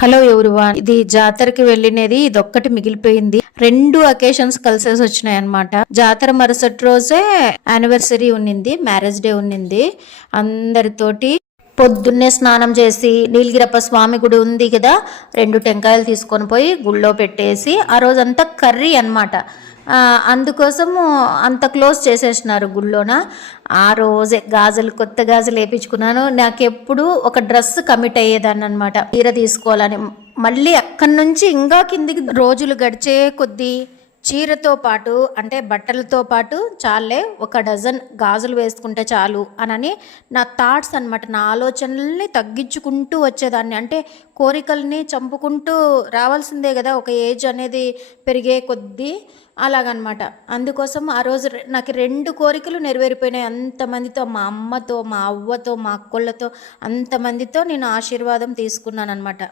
Hello everyone, ఇది జాతరకి వెళ్ళినది ఇదొక్కటి మిగిలిపోయింది. 2 అకేషన్స్ కలిసేసి వచ్చినాయి అనమాట. జాతర మరుసటి రోజే యానివర్సరీ ఉన్నింది, మ్యారేజ్ డే ఉన్నింది. అందరితోటి పొద్దున్నే స్నానం చేసి నీలగిరప్ప స్వామి గుడి ఉంది కదా, 2 టెంకాయలు తీసుకొని పోయి గుళ్ళో పెట్టేసి ఆ రోజంతా కర్రీ అనమాట. అందుకోసము అంత క్లోజ్ చేసేసినారు గుళ్ళోన. ఆ రోజే కొత్త గాజులు వేయించుకున్నాను. నాకెప్పుడు ఒక డ్రెస్ కమిట్ అయ్యేదాన్ని అనమాట, చీర తీసుకోవాలని. మళ్ళీ అక్కడి నుంచి ఇంకా కిందికి రోజులు గడిచే కొద్దీ చీరతో పాటు అంటే బట్టలతో పాటు చాలే ఒక డజన్ గాజులు వేసుకుంటే చాలు అనని నా థాట్స్ అనమాట. నా ఆలోచనల్ని తగ్గించుకుంటూ వచ్చేదాన్ని. అంటే కోరికల్ని చంపుకుంటూ రావాల్సిందే కదా ఒక ఏజ్ అనేది పెరిగే కొద్దీ, అలాగనమాట. అందుకోసం ఆ రోజు నాకు 2 కోరికలు నెరవేరిపోయినాయి. అంతమందితో, మా అమ్మతో, మా అవ్వతో, మా అక్కోళ్ళతో, అంతమందితో నేను ఆశీర్వాదం తీసుకున్నాను అనమాట.